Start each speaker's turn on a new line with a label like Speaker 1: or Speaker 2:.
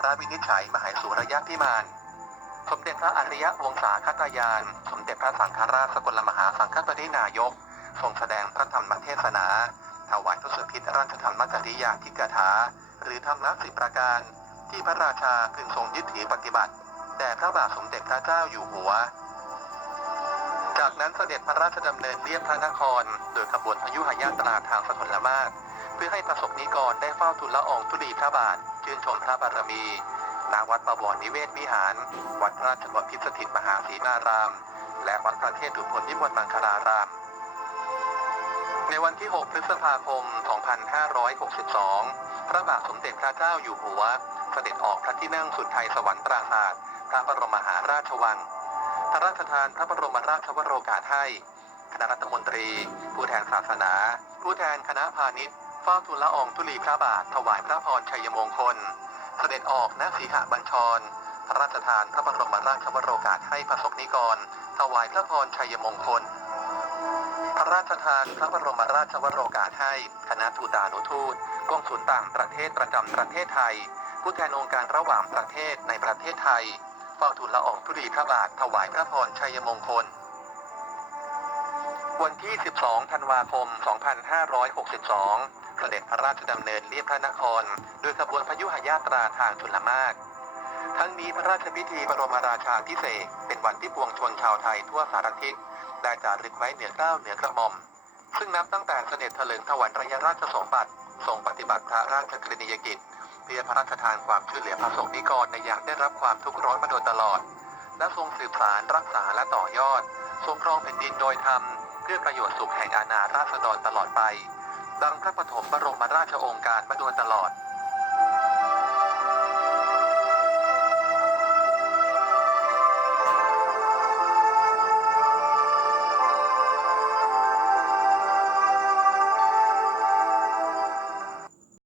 Speaker 1: พระวินิจฉัยมหาสุรยพิมาน สมเด็จพระอริยวงศาคตายาน สมเด็จพระสังฆราชสกลมหาสังฆปรินายก ทรงแสดงพระธรรมเทศนา ถวายทศพิธราชธรรมจริยาธิกถา หรือธรรมะสิบประการ ที่พระราชาพึงทรงยึดถือปฏิบัติแด่พระบาทสมเด็จพระเจ้าอยู่หัว จากนั้นเสด็จพระราชดำเนินเลียบพระนคร โดยขบวนพยุหญาตราทางสกลมากเพื่อให้ประสบนิกรได้เฝ้าทูลละอองธุลีพระบาทชื่นชมพระบารมีณวัดประวรนิเวศวิหาร วัดราชบพิสถิตมหาศรีมาราม และวัดพระเทพดุพลนิมนต์มังคลาราม ในวันที่ 6 พฤษภาคม 2562 พระบาทสมเด็จพระเจ้าอยู่หัว เสด็จออกพระที่นั่งสุดไทยสวรรค์ปราศาสตร์พระบรมมหาราชวัง พระราชทานพระบรมราชวโรกาสให้ คณะรัฐมนตรี ผู้แทนศาสนา ผู้แทนคณะพาณิชย์ เฝ้าทูลละอองธุลีพระบาทถวายพระพรชัยมงคล เสด็จออกณสีหบัญชร พระราชทานพระบรมราชวโรกาสให้ประสบนิกร ถวายพระพรชัยมงคล พระราชทานพระบรมราชวโรกาสให้คณะทูตานุทูตกองศูนต่างประเทศประจำประเทศไทย ผู้แทนองค์การระหว่างประเทศในประเทศไทยเฝ้าทูลละอองธุลีพระบาทถวายพระพรชัยมงคลวันที่ 12 ธันวาคม 2562 เสด็จพระราชดำเนินเลียบพระนคร โดยขบวนพยุหญาตราทางชนละมาก ทั้งนี้พระราชพิธีบรมราชาพิเศษกเป็นวันที่ปวงชนชาวไทยทั่วสารทิศได้จารึกไว้เหนือเกล้าเหนือกระหม่อม ซึ่งนับตั้งแต่เสด็จเถลิงถวันระยราชสมบัติทรงปฏิบัติพระราชกรณียกิจเพื่อพระราชทานความช่วยเหลือพระสงฆ์นิกรในยามได้รับความทุกข์ร้อนมาโดยตลอด และทรงสืบสารรักษาและต่อยอด ทรงครองแผ่นดินโดยธรรมเพื่อประโยชน์สุขแห่งอาณาราษฎรตลอดไป ดังพระปฐมบรมราชองค์การมาโดยตลอด